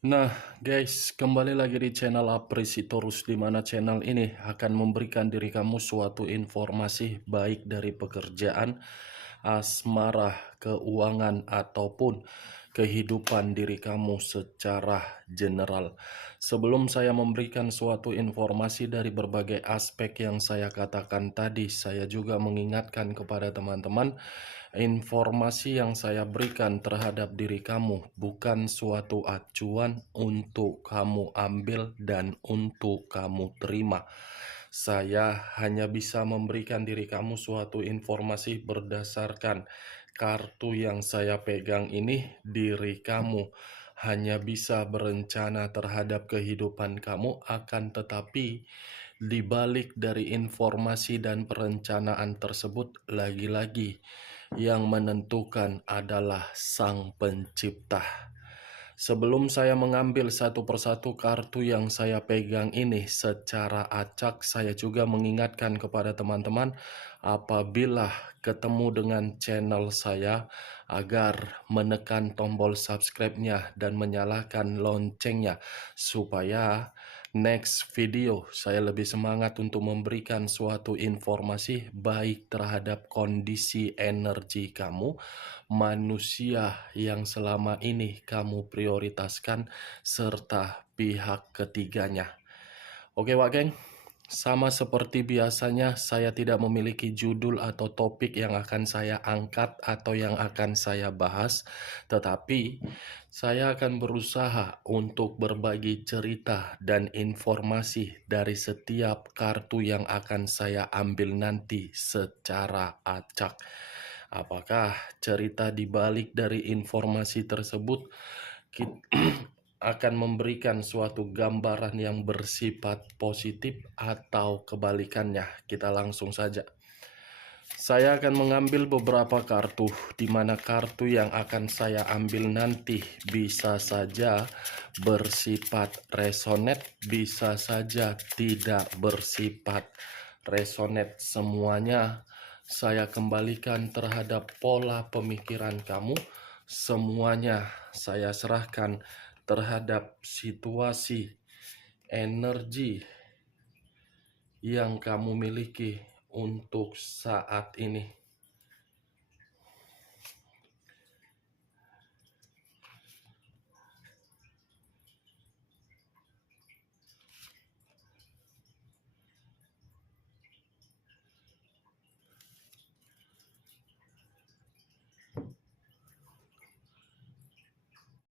Nah, guys, kembali lagi di channel Apresitorus, di mana channel ini akan memberikan diri kamu suatu informasi baik dari pekerjaan, asmara, keuangan, ataupun kehidupan diri kamu secara general. Sebelum saya memberikan suatu informasi dari berbagai aspek yang saya katakan tadi, saya juga mengingatkan kepada teman-teman. Informasi yang saya berikan terhadap diri kamu bukan suatu acuan untuk kamu ambil dan untuk kamu terima. Saya hanya bisa memberikan diri kamu suatu informasi berdasarkan kartu yang saya pegang ini. Diri kamu hanya bisa berencana terhadap kehidupan kamu, akan tetapi di balik dari informasi dan perencanaan tersebut, lagi-lagi yang menentukan adalah Sang Pencipta. Sebelum saya mengambil satu persatu kartu yang saya pegang ini secara acak, saya juga mengingatkan kepada teman-teman apabila ketemu dengan channel saya agar menekan tombol subscribe-nya dan menyalakan loncengnya supaya next video saya lebih semangat untuk memberikan suatu informasi baik terhadap kondisi energi kamu, manusia yang selama ini kamu prioritaskan, serta pihak ketiganya. Oke Wak Geng, sama seperti biasanya saya tidak memiliki judul atau topik yang akan saya angkat atau yang akan saya bahas, tetapi saya akan berusaha untuk berbagi cerita dan informasi dari setiap kartu yang akan saya ambil nanti secara acak. Apakah cerita di balik dari informasi tersebut akan memberikan suatu gambaran yang bersifat positif atau kebalikannya? Kita langsung saja. Saya akan mengambil beberapa kartu, di mana kartu yang akan saya ambil nanti bisa saja bersifat resonate, bisa saja tidak bersifat resonate. Semuanya saya kembalikan terhadap pola pemikiran kamu. Semuanya saya serahkan terhadap situasi energi yang kamu miliki untuk saat ini.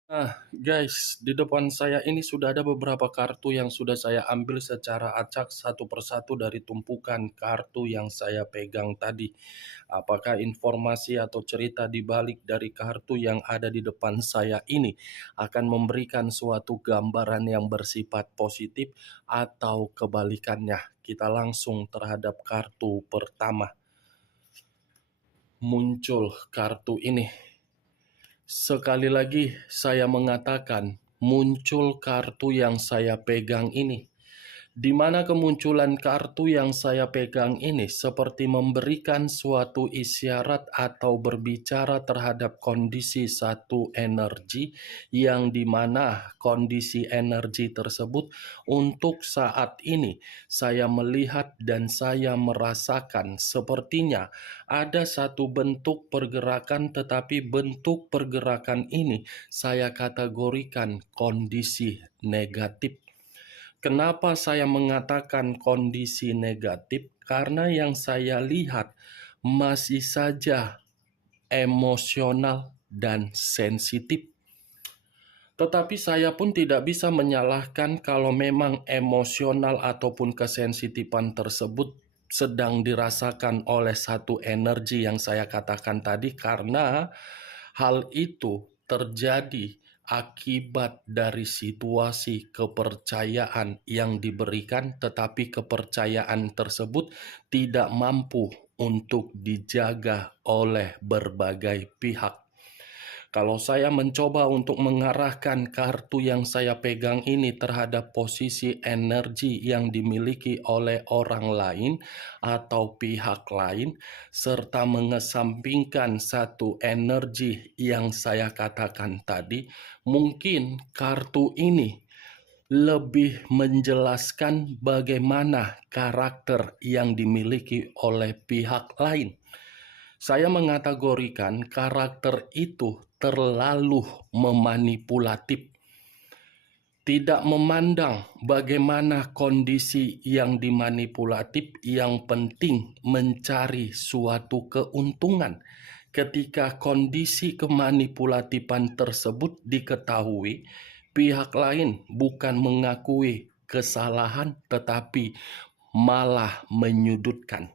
Nah, guys, di depan saya ini sudah ada beberapa kartu yang sudah saya ambil secara acak satu persatu dari tumpukan kartu yang saya pegang tadi. Apakah informasi atau cerita di balik dari kartu yang ada di depan saya ini akan memberikan suatu gambaran yang bersifat positif atau kebalikannya? Kita langsung terhadap kartu pertama. Muncul kartu ini. Sekali lagi saya mengatakan, muncul kartu yang saya pegang ini. Di mana kemunculan kartu yang saya pegang ini seperti memberikan suatu isyarat atau berbicara terhadap kondisi satu energi, yang dimana kondisi energi tersebut untuk saat ini saya melihat dan saya merasakan sepertinya ada satu bentuk pergerakan, tetapi bentuk pergerakan ini saya kategorikan kondisi negatif. Kenapa saya mengatakan kondisi negatif? Karena yang saya lihat masih saja emosional dan sensitif. Tetapi saya pun tidak bisa menyalahkan kalau memang emosional ataupun kesensitifan tersebut sedang dirasakan oleh satu energi yang saya katakan tadi, karena hal itu terjadi akibat dari situasi kepercayaan yang diberikan, tetapi kepercayaan tersebut tidak mampu untuk dijaga oleh berbagai pihak. Kalau saya mencoba untuk mengarahkan kartu yang saya pegang ini terhadap posisi energi yang dimiliki oleh orang lain atau pihak lain, serta mengesampingkan satu energi yang saya katakan tadi, mungkin kartu ini lebih menjelaskan bagaimana karakter yang dimiliki oleh pihak lain. Saya mengategorikan karakter itu terlalu memanipulatif, tidak memandang bagaimana kondisi yang dimanipulatif, yang penting mencari suatu keuntungan. Ketika kondisi kemanipulatifan tersebut diketahui, pihak lain bukan mengakui kesalahan tetapi malah menyudutkan.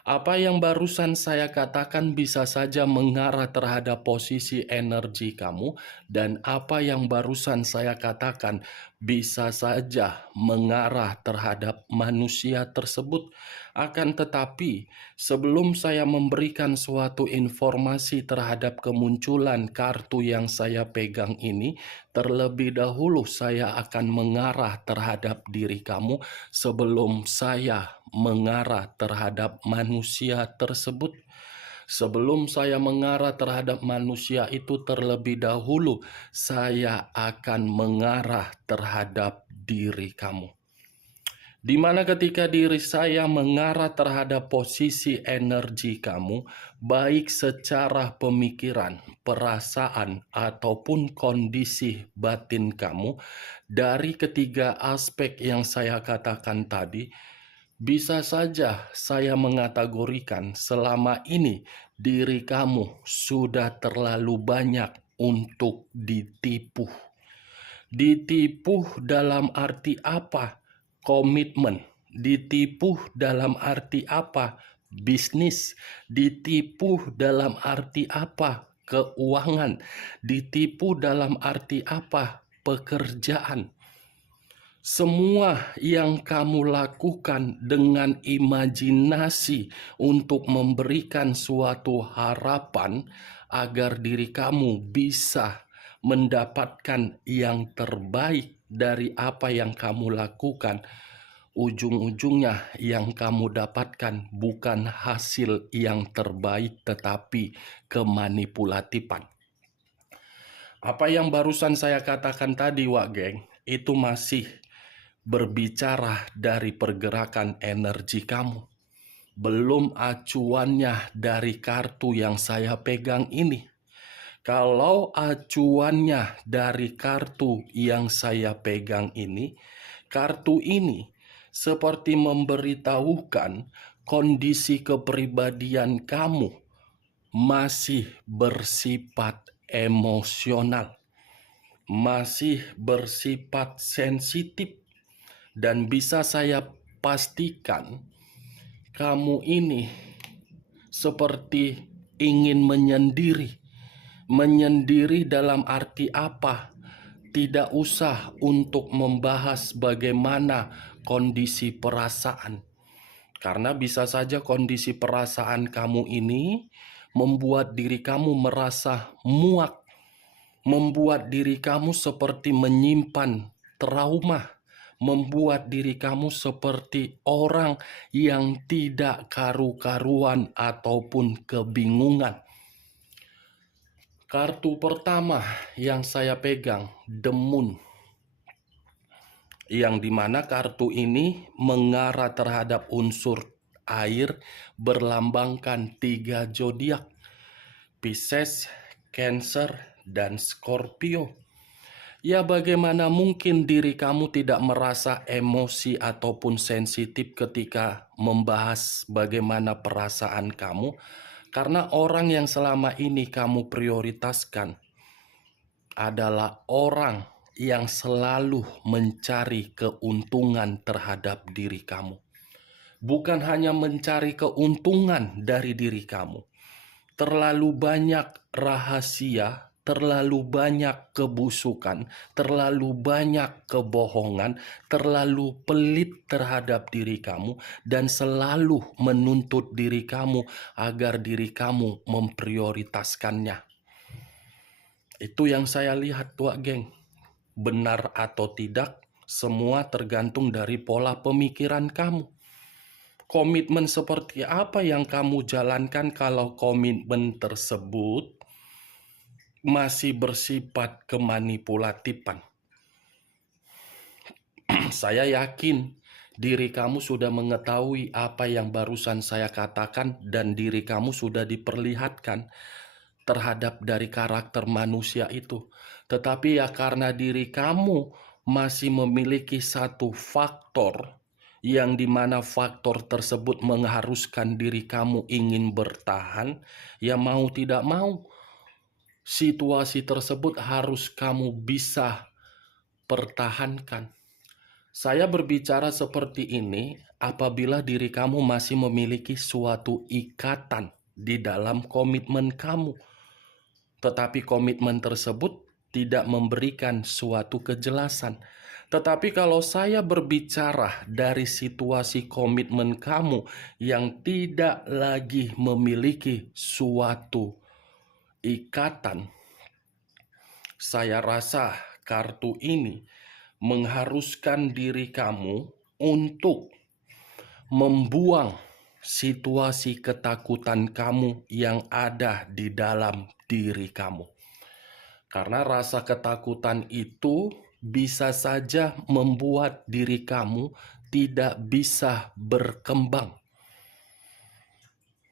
Apa yang barusan saya katakan bisa saja mengarah terhadap posisi energi kamu, dan apa yang barusan saya katakan bisa saja mengarah terhadap manusia tersebut. Akan tetapi, sebelum saya memberikan suatu informasi terhadap kemunculan kartu yang saya pegang ini, terlebih dahulu saya akan mengarah terhadap diri kamu sebelum saya mengarah terhadap manusia tersebut. Sebelum saya mengarah terhadap manusia itu, terlebih dahulu saya akan mengarah terhadap diri kamu. Di mana ketika diri saya mengarah terhadap posisi energi kamu, baik secara pemikiran, perasaan, ataupun kondisi batin kamu, dari ketiga aspek yang saya katakan tadi, bisa saja saya mengategorikan selama ini diri kamu sudah terlalu banyak untuk ditipu. Ditipu dalam arti apa? Komitmen. Ditipu dalam arti apa? Bisnis. Ditipu dalam arti apa? Keuangan. Ditipu dalam arti apa? Pekerjaan. Semua yang kamu lakukan dengan imajinasi untuk memberikan suatu harapan agar diri kamu bisa mendapatkan yang terbaik dari apa yang kamu lakukan, ujung-ujungnya yang kamu dapatkan bukan hasil yang terbaik tetapi kemanipulatifan. Apa yang barusan saya katakan tadi, Wak Geng, itu masih berbicara dari pergerakan energi kamu. Belum acuannya dari kartu yang saya pegang ini. Kalau acuannya dari kartu yang saya pegang ini, kartu ini seperti memberitahukan kondisi kepribadian kamu masih bersifat emosional, masih bersifat sensitif, dan bisa saya pastikan kamu ini seperti ingin menyendiri. Menyendiri dalam arti apa? Tidak usah untuk membahas bagaimana kondisi perasaan. Karena bisa saja kondisi perasaan kamu ini membuat diri kamu merasa muak, membuat diri kamu seperti menyimpan trauma, membuat diri kamu seperti orang yang tidak karu-karuan ataupun kebingungan. Kartu pertama yang saya pegang, The Moon, yang dimana kartu ini mengarah terhadap unsur air berlambangkan 3 zodiak, Pisces, Cancer, dan Scorpio. Ya, bagaimana mungkin diri kamu tidak merasa emosi ataupun sensitif ketika membahas bagaimana perasaan kamu? Karena orang yang selama ini kamu prioritaskan adalah orang yang selalu mencari keuntungan terhadap diri kamu. Bukan hanya mencari keuntungan dari diri kamu. Terlalu banyak rahasia, terlalu banyak kebusukan, terlalu banyak kebohongan, terlalu pelit terhadap diri kamu, dan selalu menuntut diri kamu agar diri kamu memprioritaskannya. Itu yang saya lihat tuh, geng. Benar atau tidak, semua tergantung dari pola pemikiran kamu. Komitmen seperti apa yang kamu jalankan kalau komitmen tersebut masih bersifat kemanipulatifan? Saya yakin diri kamu sudah mengetahui apa yang barusan saya katakan dan diri kamu sudah diperlihatkan terhadap dari karakter manusia itu. Tetapi ya karena diri kamu masih memiliki satu faktor yang dimana faktor tersebut mengharuskan diri kamu ingin bertahan, ya mau tidak mau situasi tersebut harus kamu bisa pertahankan. Saya berbicara seperti ini apabila diri kamu masih memiliki suatu ikatan di dalam komitmen kamu, tetapi komitmen tersebut tidak memberikan suatu kejelasan. Tetapi kalau saya berbicara dari situasi komitmen kamu yang tidak lagi memiliki suatu ikatan, saya rasa kartu ini mengharuskan diri kamu untuk membuang situasi ketakutan kamu yang ada di dalam diri kamu. Karena rasa ketakutan itu bisa saja membuat diri kamu tidak bisa berkembang.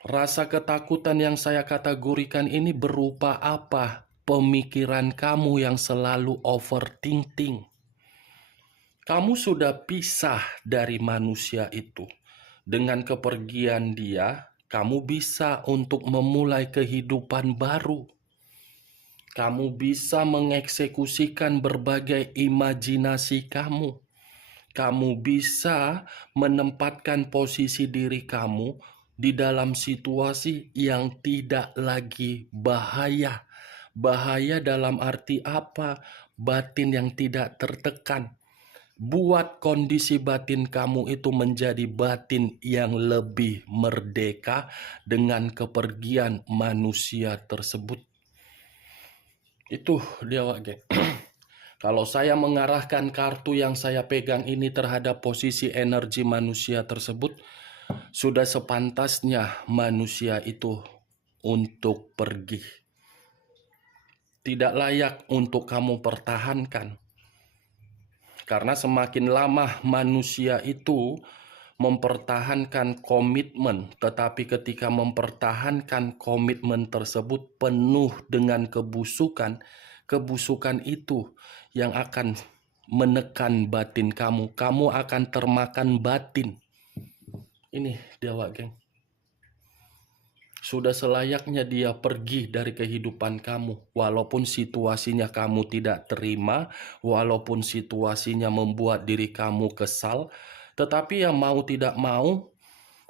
Rasa ketakutan yang saya kategorikan ini berupa apa? Pemikiran kamu yang selalu overthinking. Kamu sudah pisah dari manusia itu. Dengan kepergian dia, kamu bisa untuk memulai kehidupan baru. Kamu bisa mengeksekusikan berbagai imajinasi kamu. Kamu bisa menempatkan posisi diri kamu di dalam situasi yang tidak lagi bahaya. Bahaya dalam arti apa? Batin yang tidak tertekan. Buat kondisi batin kamu itu menjadi batin yang lebih merdeka dengan kepergian manusia tersebut. Itu dia, Wak, geng. Kalau saya mengarahkan kartu yang saya pegang ini terhadap posisi energi manusia tersebut, sudah sepantasnya manusia itu untuk pergi. Tidak layak untuk kamu pertahankan. Karena semakin lama manusia itu mempertahankan komitmen, tetapi ketika mempertahankan komitmen tersebut penuh dengan kebusukan, kebusukan itu yang akan menekan batin kamu. Kamu akan termakan batin. Ini dia, Wak, geng. Sudah selayaknya dia pergi dari kehidupan kamu. Walaupun situasinya kamu tidak terima, walaupun situasinya membuat diri kamu kesal, tetapi yang mau tidak mau,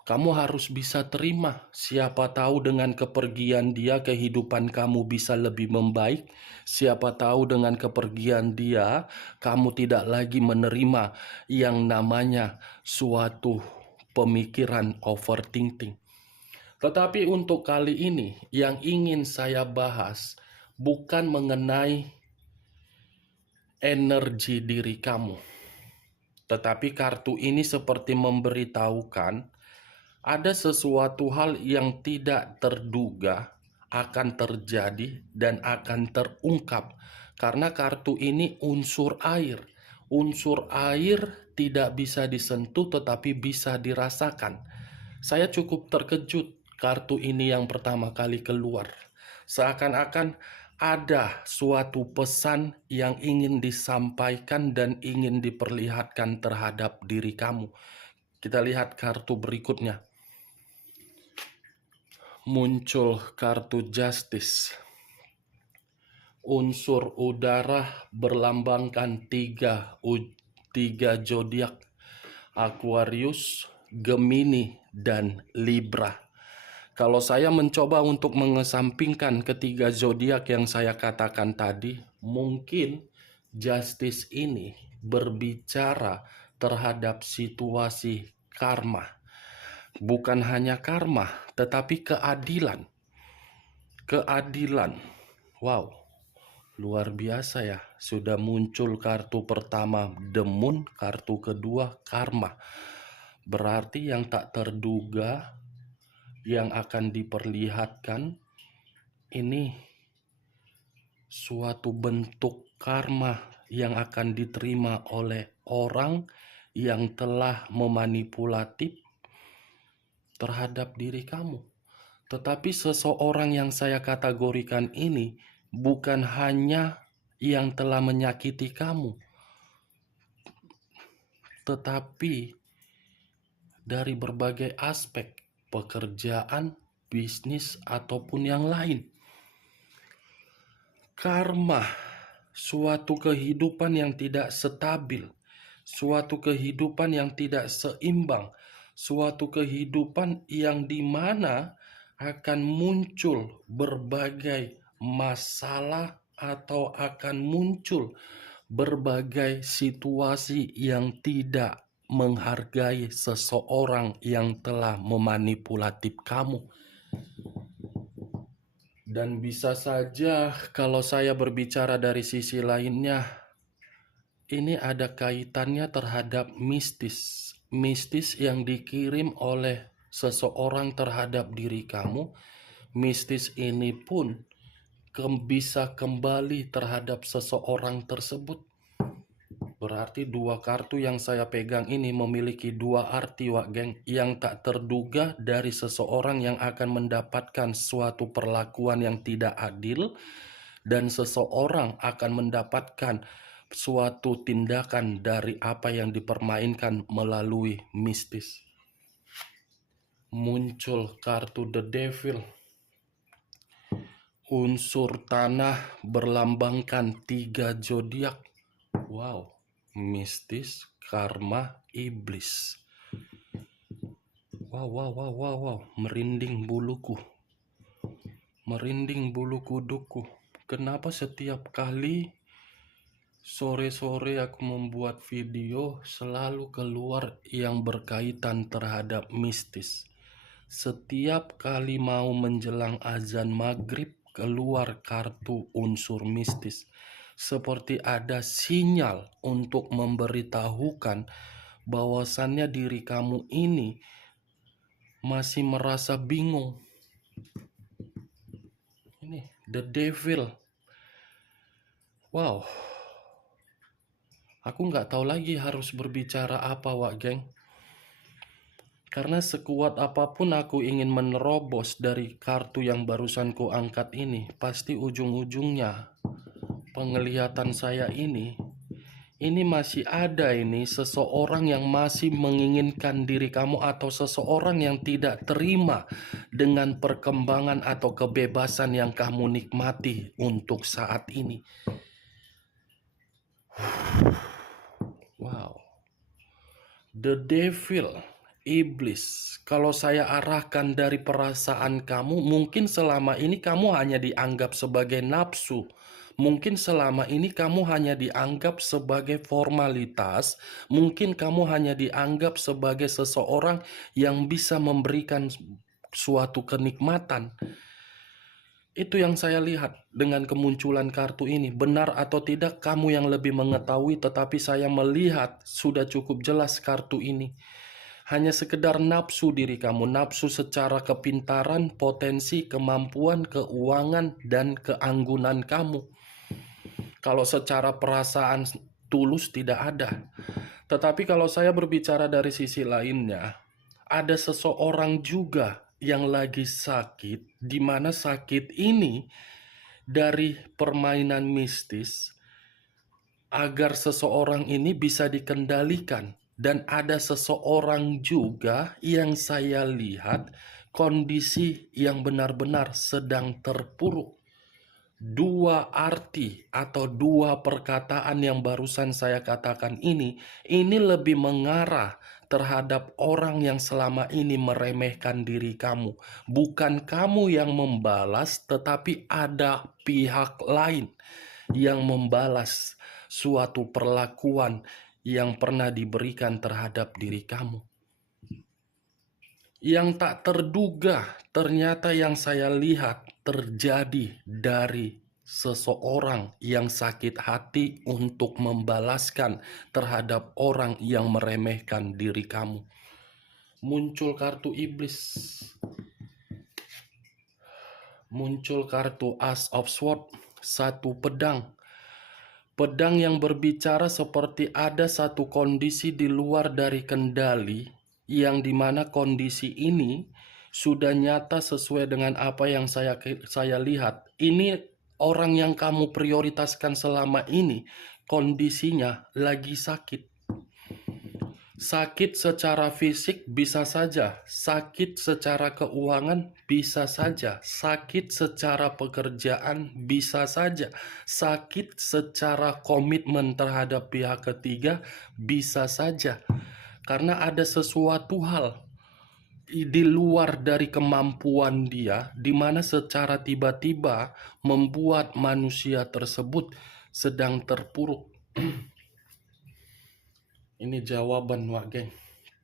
kamu harus bisa terima. Siapa tahu dengan kepergian dia, kehidupan kamu bisa lebih membaik. Siapa tahu dengan kepergian dia, kamu tidak lagi menerima yang namanya suatu pemikiran overthinking. Tetapi untuk kali ini yang ingin saya bahas bukan mengenai energi diri kamu. Tetapi kartu ini seperti memberitahukan ada sesuatu hal yang tidak terduga akan terjadi dan akan terungkap. Karena kartu ini unsur air. Unsur air tidak bisa disentuh tetapi bisa dirasakan. Saya cukup terkejut kartu ini yang pertama kali keluar. Seakan-akan ada suatu pesan yang ingin disampaikan dan ingin diperlihatkan terhadap diri kamu. Kita lihat kartu berikutnya. Muncul kartu Justice. Unsur udara berlambangkan tiga zodiak: Aquarius, Gemini, dan Libra. Kalau saya mencoba untuk mengesampingkan ketiga zodiak yang saya katakan tadi, mungkin Justice ini berbicara terhadap situasi karma. Bukan hanya karma, tetapi keadilan. Keadilan. Wow. Luar biasa ya, sudah muncul kartu pertama demun, kartu kedua karma. Berarti yang tak terduga yang akan diperlihatkan ini suatu bentuk karma yang akan diterima oleh orang yang telah memanipulatif terhadap diri kamu. Tetapi seseorang yang saya kategorikan ini bukan hanya yang telah menyakiti kamu, tetapi dari berbagai aspek pekerjaan, bisnis, ataupun yang lain. Karma, suatu kehidupan yang tidak stabil, suatu kehidupan yang tidak seimbang, suatu kehidupan yang dimana akan muncul berbagai masalah atau akan muncul berbagai situasi yang tidak menghargai seseorang yang telah memanipulatif kamu. Dan bisa saja kalau saya berbicara dari sisi lainnya, ini ada kaitannya terhadap mistis. Mistis yang dikirim oleh seseorang terhadap diri kamu. Mistis ini pun bisa kembali terhadap seseorang tersebut. Berarti dua kartu yang saya pegang ini memiliki dua arti, Wak Geng, yang tak terduga dari seseorang yang akan mendapatkan suatu perlakuan yang tidak adil, dan seseorang akan mendapatkan suatu tindakan dari apa yang dipermainkan melalui mistis. Muncul kartu The Devil. Unsur tanah berlambangkan 3 zodiak. Wow, mistis, karma, iblis. Wow, merinding buluku. Merinding bulu kuduku. Kenapa setiap kali sore-sore aku membuat video selalu keluar yang berkaitan terhadap mistis? Setiap kali mau menjelang azan maghrib keluar kartu unsur mistis. Seperti ada sinyal untuk memberitahukan bahwasannya diri kamu ini masih merasa bingung. Ini The Devil. Wow. Aku nggak tahu lagi harus berbicara apa, Wak Geng. Karena sekuat apapun aku ingin menerobos dari kartu yang barusan ku angkat ini, pasti ujung-ujungnya penglihatan saya ini masih ada ini seseorang yang masih menginginkan diri kamu, atau seseorang yang tidak terima dengan perkembangan atau kebebasan yang kamu nikmati untuk saat ini. Wow. The Devil, iblis. Kalau saya arahkan dari perasaan kamu, mungkin selama ini kamu hanya dianggap sebagai nafsu. Mungkin selama ini kamu hanya dianggap sebagai formalitas. Mungkin kamu hanya dianggap sebagai seseorang yang bisa memberikan suatu kenikmatan. Itu yang saya lihat dengan kemunculan kartu ini. Benar atau tidak kamu yang lebih mengetahui, tetapi saya melihat sudah cukup jelas kartu ini. Hanya sekedar nafsu diri kamu, nafsu secara kepintaran, potensi, kemampuan, keuangan, dan keanggunan kamu. Kalau secara perasaan tulus tidak ada. Tetapi kalau saya berbicara dari sisi lainnya, ada seseorang juga yang lagi sakit, di mana sakit ini dari permainan mistis, agar seseorang ini bisa dikendalikan. Dan ada seseorang juga yang saya lihat kondisi yang benar-benar sedang terpuruk. Dua arti atau dua perkataan yang barusan saya katakan ini lebih mengarah terhadap orang yang selama ini meremehkan diri kamu. Bukan kamu yang membalas, tetapi ada pihak lain yang membalas suatu perlakuan yang pernah diberikan terhadap diri kamu. Yang tak terduga ternyata yang saya lihat terjadi dari seseorang yang sakit hati untuk membalaskan terhadap orang yang meremehkan diri kamu. Muncul kartu iblis. Muncul kartu Ace of Swords, satu pedang. Pedang yang berbicara seperti ada satu kondisi di luar dari kendali, yang dimana kondisi ini sudah nyata sesuai dengan apa yang saya lihat. Ini orang yang kamu prioritaskan selama ini, kondisinya lagi sakit. Sakit secara fisik bisa saja, sakit secara keuangan bisa saja, sakit secara pekerjaan bisa saja, sakit secara komitmen terhadap pihak ketiga bisa saja. Karena ada sesuatu hal di luar dari kemampuan dia, di mana secara tiba-tiba membuat manusia tersebut sedang terpuruk. Ini jawaban, Wak Geng.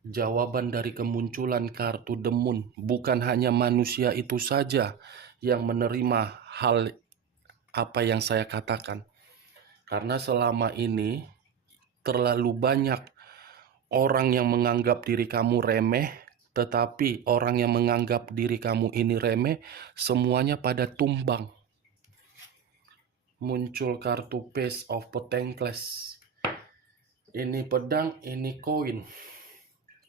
Jawaban dari kemunculan kartu The Moon. Bukan hanya manusia itu saja yang menerima hal apa yang saya katakan. Karena selama ini terlalu banyak orang yang menganggap diri kamu remeh, tetapi orang yang menganggap diri kamu ini remeh, semuanya pada tumbang. Muncul kartu Page of Pentacles. Ini pedang, ini koin.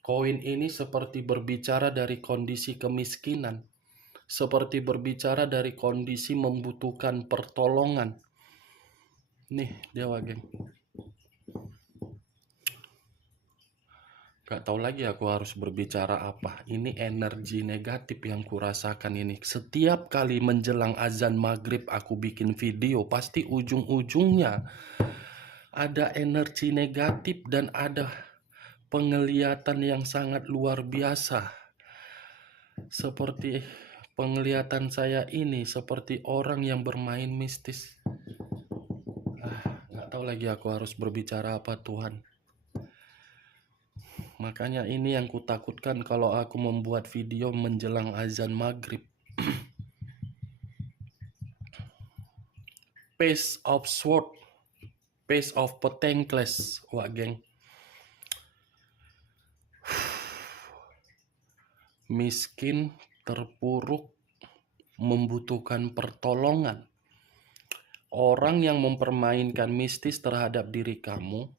Koin ini seperti berbicara dari kondisi kemiskinan, seperti berbicara dari kondisi membutuhkan pertolongan. Nih, Dewa Geng. Gak tahu lagi aku harus berbicara apa. Ini energi negatif yang kurasakan ini. Setiap kali menjelang azan maghrib aku bikin video, pasti ujung-ujungnya ada energi negatif dan ada penglihatan yang sangat luar biasa. Seperti penglihatan saya ini seperti orang yang bermain mistis. Gak tahu lagi aku harus berbicara apa, Tuhan. Makanya ini yang kutakutkan kalau aku membuat video menjelang azan maghrib. Page of Swords, Page of Pentacles, Wak Geng. Miskin, terpuruk, membutuhkan pertolongan. Orang yang mempermainkan mistis terhadap diri kamu,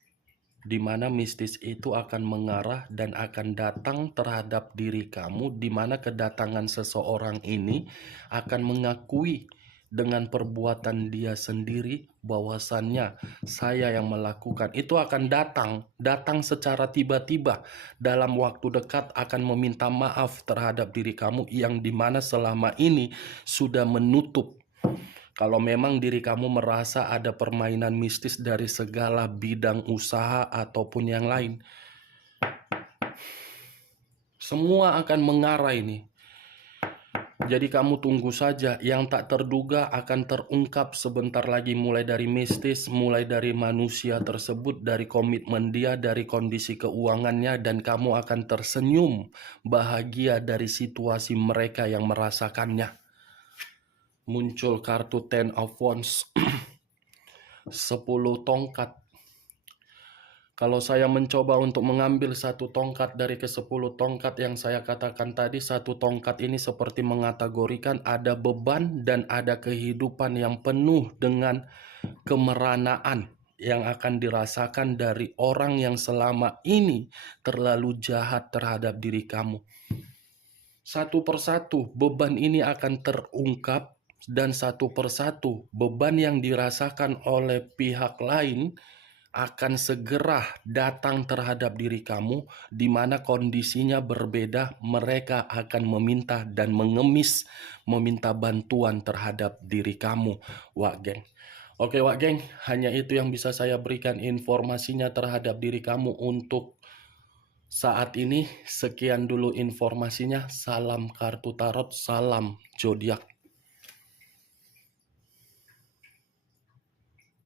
di mana mistis itu akan mengarah dan akan datang terhadap diri kamu, di mana kedatangan seseorang ini akan mengakui dengan perbuatan dia sendiri bahwasannya saya yang melakukan. Itu akan datang secara tiba-tiba, dalam waktu dekat akan meminta maaf terhadap diri kamu yang dimana selama ini sudah menutup. Kalau memang diri kamu merasa ada permainan mistis dari segala bidang usaha ataupun yang lain, semua akan mengarah ini. Jadi kamu tunggu saja, yang tak terduga akan terungkap sebentar lagi, mulai dari mistis, mulai dari manusia tersebut, dari komitmen dia, dari kondisi keuangannya, dan kamu akan tersenyum bahagia dari situasi mereka yang merasakannya. Muncul kartu Ten of Wands, 10 tongkat. Kalau saya mencoba untuk mengambil satu tongkat dari ke-10 tongkat yang saya katakan tadi, satu tongkat ini seperti mengategorikan ada beban dan ada kehidupan yang penuh dengan kemeranaan yang akan dirasakan dari orang yang selama ini terlalu jahat terhadap diri kamu. Satu persatu beban ini akan terungkap, dan satu persatu beban yang dirasakan oleh pihak lain akan segera datang terhadap diri kamu, di mana kondisinya berbeda. Mereka akan meminta dan mengemis, meminta bantuan terhadap diri kamu, Wak Geng. Oke, Wak Geng, hanya itu yang bisa saya berikan informasinya terhadap diri kamu untuk saat ini. Sekian dulu informasinya. Salam kartu tarot, salam zodiak.